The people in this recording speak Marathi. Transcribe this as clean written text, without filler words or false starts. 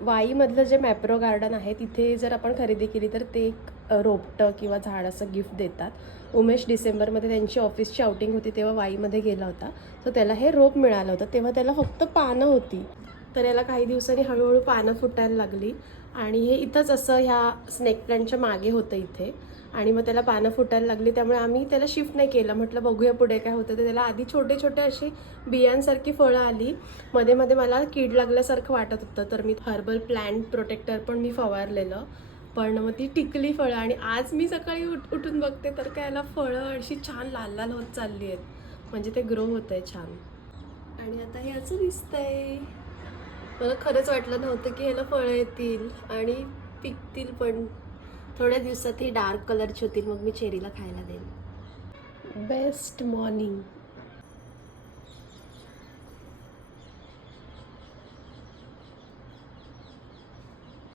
वाईमधलं जे मॅप्रो गार्डन आहे तिथे जर आपण खरेदी केली तर ते एक रोपटं किंवा झाड असं गिफ्ट देतात. उमेश डिसेंबरमध्ये त्यांची ऑफिसची आउटिंग होती तेव्हा वाईमध्ये गेला होता, तर त्याला हे रोप मिळालं होतं. तेव्हा त्याला फक्त पानं होती, तर याला काही दिवसांनी हळूहळू पानं फुटायला लागली आणि हे इथंच असं ह्या स्नेक प्लांटच्या मागे होतं इथे. आणि मग त्याला पानं फुटायला लागली, त्यामुळे आम्ही त्याला शिफ्ट नाही केलं. म्हटलं बघूया पुढे काय होतं. तर त्याला आधी छोटे छोटे अशी बियांसारखी फळं आली. मध्ये मध्ये मला कीड लागल्यासारखं वाटत होतं, तर मी हर्बल प्लांट प्रोटेक्टर पण मी फवारलेलं, पण मग ती टिकली फळं. आणि आज मी सकाळी उठून बघते तर काय याला फळं अशी छान लाल लाल होत चालली आहेत, म्हणजे ते ग्रो होत आहे छान. आणि आता हे असं दिसतंय. मला खरंच वाटलं नव्हतं की ह्याला फळं येतील आणि पिकतील पण. थोड्या दिवसात ही डार्क कलरची होतील, मग मी चेरीला खायला देईन. Best morning.